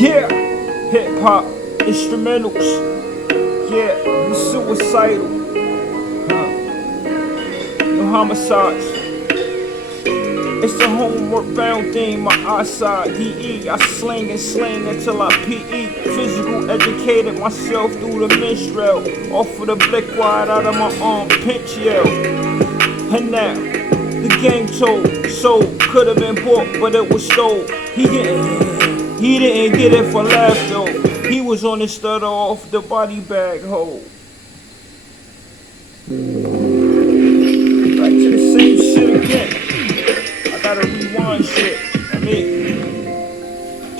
Yeah, hip hop instrumentals. Yeah, we suicidal. No homicides. It's the homeward bound thing, my eyesight. DE, I sling and sling until I PE. Physical educated myself through the minstrel. Off of the blick wide out of my arm, pinch yell. And now, the game told, sold, could have been bought, but it was stole. He didn't get it for laugh though. He was on his stutter off the body bag hole. Back to the same shit again. I gotta rewind shit. I mean,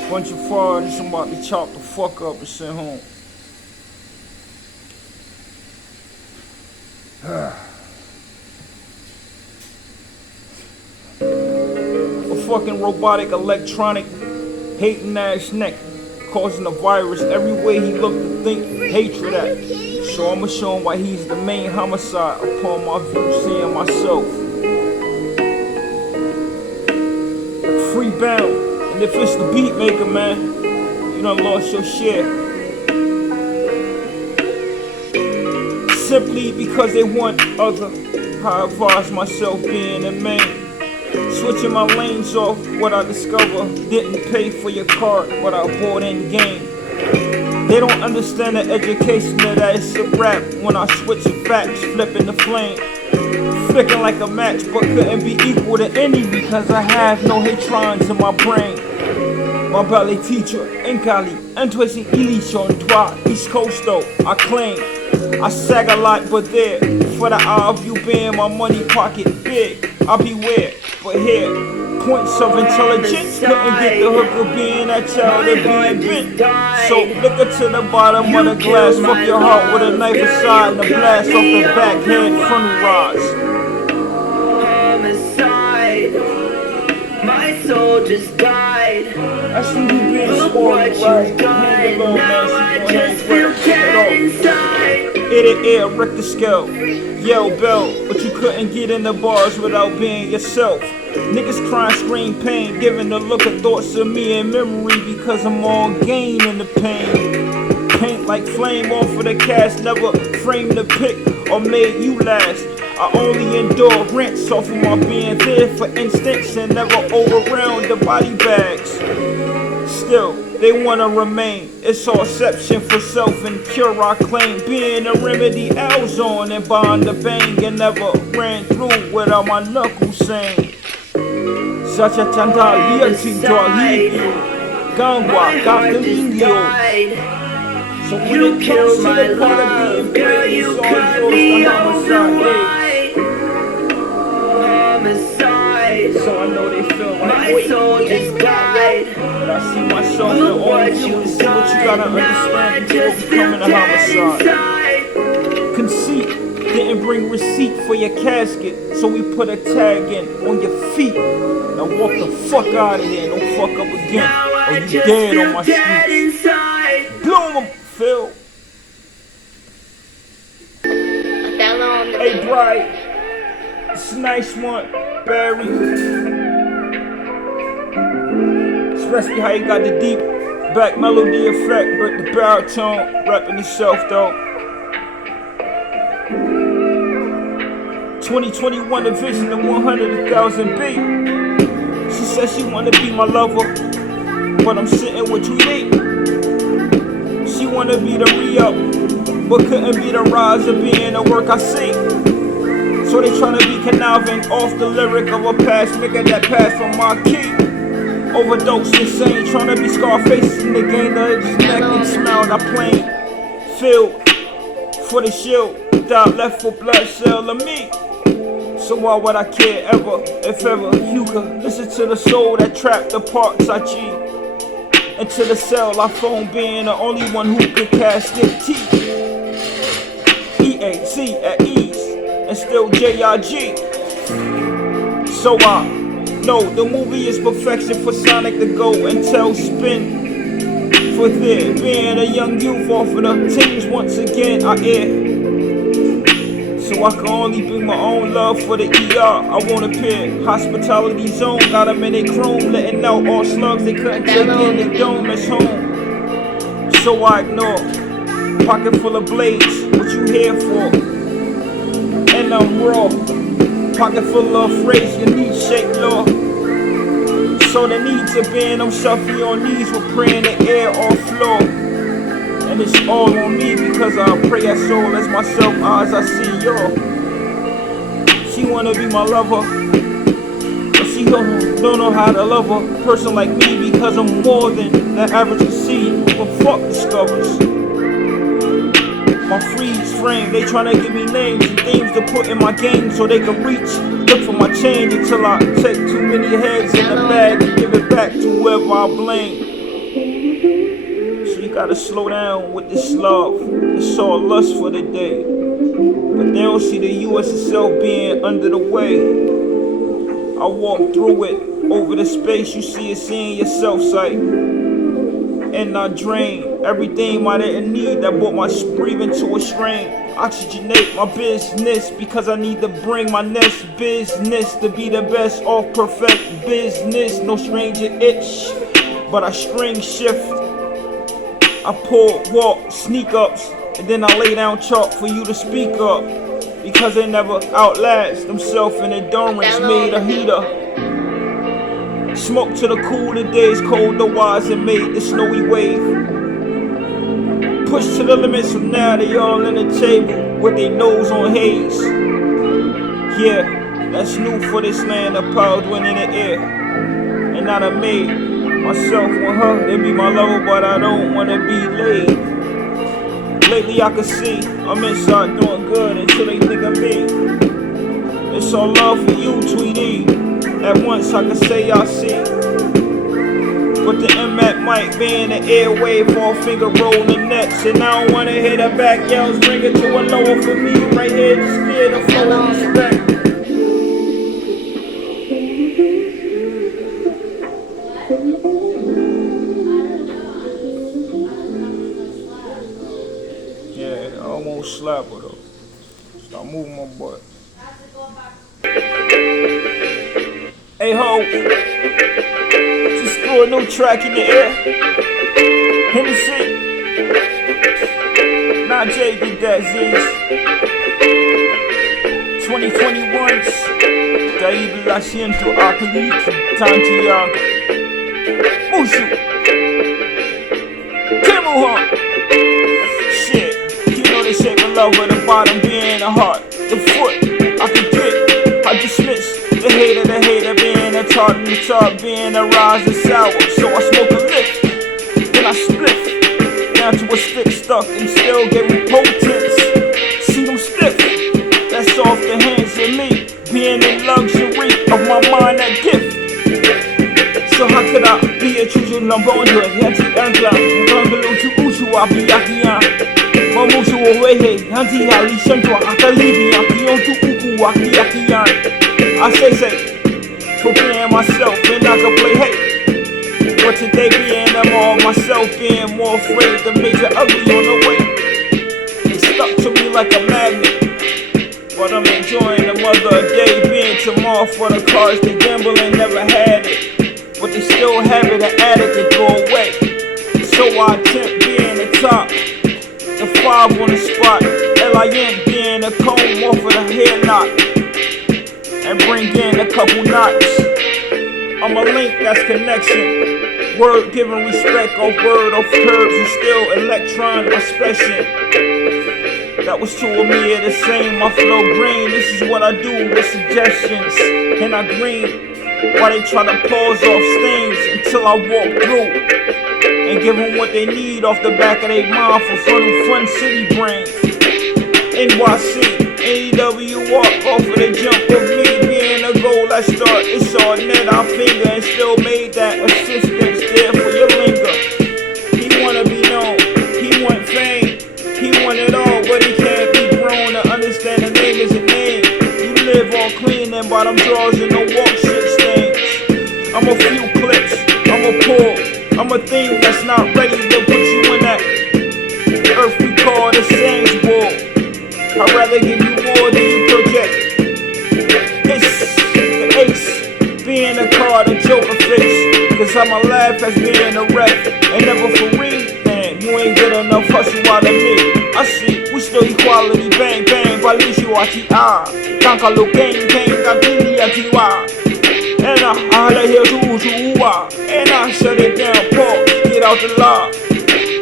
bunch of fathers, I'm about to chop the fuck up and send home. A fucking robotic electronic hating ass neck, causing a virus every way he looked to think hatred at. So I'ma show him why he's the main homicide upon my view, seeing myself. Free bound, and if it's the beat maker, man, you done lost your share. Simply because they want other, I advise myself being a man. Switching my lanes off, what I discover. Didn't pay for your card, what I bought in game. They don't understand the education of that it's a rap. When I switch facts, flipping the flame. Flicking like a match, but couldn't be equal to any because I have no hatrons in my brain. My ballet teacher in Cali, Antoine Illich on toi, East Coast though, I claim. I sag a lot, but there, for the eye of you being my money pocket big, I beware. But here, points of intelligence couldn't get the hook of being that child of being bent. So look to the bottom of the glass, fuck your heart with a knife aside and a blast off the backhand frontal rods. Homicide, my soul just died. That's when you being Look spoiled, what right? you've done, Alone, now man, I just feel dead inside. Air, Richter scale, yell bell, but you couldn't get in the bars without being yourself. Niggas crying, scream pain, giving the look of thoughts of me in memory because I'm all gain in the pain. Paint like flame off of the cast, never framed the pick or made you last. I only endure rents off of my being there for instance and never overwhelmed the body bags. Still, they wanna remain. It's all exception for self and pure I claim. Being a remedy L's on and bond the bang and never ran through without my knuckles saying. Such a chandalia to Gangwa, Gafelindio. So when You it killed comes my to the part love, of being girl, great, you it's all cut yours, me the open homicide. wide. Homicide, So I know they feel like my wait, soul just died. but I see myself in Look all what of you you and see what you gotta done, now I understand before just feel becoming a dead homicide. inside. Conceit, didn't bring receipt for your casket, so we put a tag in on your feet. Now walk the fuck out of here, don't fuck up again, Now or I you just dead on feel my dead streets. inside. Bloom 'em, Phil. Hey, Bright, it's a nice one, Barry. Especially how you got the deep back melody effect, but the baritone rapping itself though. 2021 the vision of 100,000 B. She said she wanna be my lover, but I'm sitting with Tweety. She wanna be the re-up, but couldn't be the rise of being the work I see. So they tryna be conniving off the lyric of a past nigga that passed from my key. Overdose, insane, tryna be Scarface in the game that his neck and smiled. I plain filled for the shield, without left for blood cell of me. So why would I care ever, if ever you could listen to the soul that trapped the parts I cheat? Into the cell I phone being the only one who could cast it teeth. EAC at ease, and still JIG. So I know the movie is perfection for Sonic to go and tell spin. For there, being a young youth off of the teams once again I air. So I can only bring my own love for the ER. I won't appear. Hospitality zone, got them in their chrome, letting out all slugs they couldn't take in the dome. It's home. So I ignore. Pocket full of blades, what you here for? And I'm raw. Pocket full of phrase, your knees shake law. So the needs of being, I'm shuffling on knees with prayer in the air or floor. And it's all on me because I pray as soul as myself, eyes I see y'all. She wanna be my lover, but she don't know how to love a person like me because I'm more than the average can see. But fuck discovers. My freeze frame, they tryna give me names and themes to put in my game so they can reach. Look for my change until I take too many heads in the bag and give it back to whoever I blame. So you gotta slow down with this love. It's all lust for the day, but they don't see the US itself being under the way. I walk through it, over the space you see it seeing yourself sight. And I drain everything I didn't need that brought my breathing to a strain. Oxygenate my business because I need to bring my next business to be the best off perfect business. No stranger itch, but I string shift. I pull, walk, sneak ups, and then I lay down chalk for you to speak up. Because they never outlast themselves in endurance made a heater. Smoke to the cooler days, cold the wise and made the snowy wave. Push to the limits, so now they all in the table with their nose on haze. Yeah, that's new for this land of power wind in the air. And I done made myself with her, they be my lover, but I don't wanna be laid. Lately I can see I'm inside doing good until they think of me. It's all love for you, Tweety. At once I can say I see. But the impact might be in the airwave, 4-finger rolling nets. And I don't wanna hear the back yells, bring it to a lower for me. Right here, just scared the flow of respect. Yeah, I almost slap her though. Stop moving my butt. Hey ho, just throw a new track in the air. Hennessy, not Jay did that, Z's. 2021's, de ahí la siento aquí, Santiago. Mushu, Kimuha. Shit, you know the shape of love with the bottom being the heart. The foot, I can get, I dismiss. The hater being a tart and the tart being a rising sour. So I smoke a lift, then I split down to a stick stuck and still giving potence. See them stiff, that's off the hands of me, being in luxury of my mind that gift. So how could I be a chuchu lambonjo? Yanti angla, bungalow to uchu abiyakiya. Mamusu owehe, yanti hali shantua akalibi, yakion to uku wakiyakiyan. I say, preparing myself and I can play hey. But today being I'm all myself, being more afraid the major ugly on the way. It stuck to me like a magnet, but I'm enjoying the mother of day being tomorrow for the cars they gamble and never had it. But they still have it, an addict and go away. So I attempt being the top, the 5 on the spot, LIN being a comb off of the headlock. And bring in a couple knots. I'm a link that's connection. Word giving respect of word of curves and still electron expression. That was true of me at the same. My flow green. This is what I do with suggestions. And I green while they try to pause off stings until I walk through and give them what they need off the back of their mind for fun city brains. NYC. AEW walk off of the jump of me being a goal I start. It's all net I finger and still made that assistance there for your linger. He wanna be known, he want fame, he want it all, but he can't be grown to understand the name is a name. You live all clean and bottom drawers and no walk shit stains. I'm a few clips, I'm a pull, I'm a thing that's not ready to put you in that earth we call the Sands Bowl. I'd rather give you more than you project. It's the ace, being a card, a joker face. Cause I'ma laugh as being a rep, and never for real. Damn, you ain't good enough, hustle out of me. I see, we still equality, bang bang, balisho ati-a. Kanka lo gang gang, kakini ati-wa. And I let here to and I shut it down, pause, get out the law.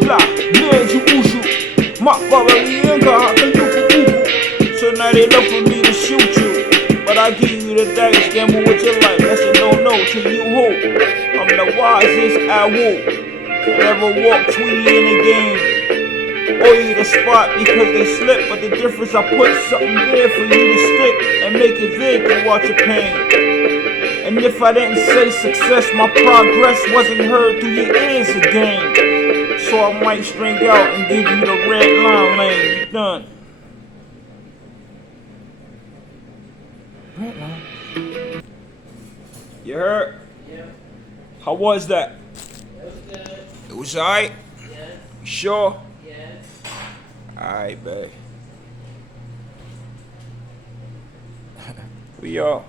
Blah, man, you ushu. My baba, Lienka, Hakuku. So now they look for me to shoot you. But I give you the dice, gamble with your life. That's a no-no to you, who? I'm the wisest I will. Never walk Tweety in the game. Or you the spot because they slip. But the difference, I put something there for you to stick and make it big to watch your pain. And if I didn't say success, my progress wasn't heard through your ears again. So I might string out and give you the red line lane. You done. You heard? Yeah. How was that? That was good. It was alright? Yes. You sure? Yes. Alright, babe. We are.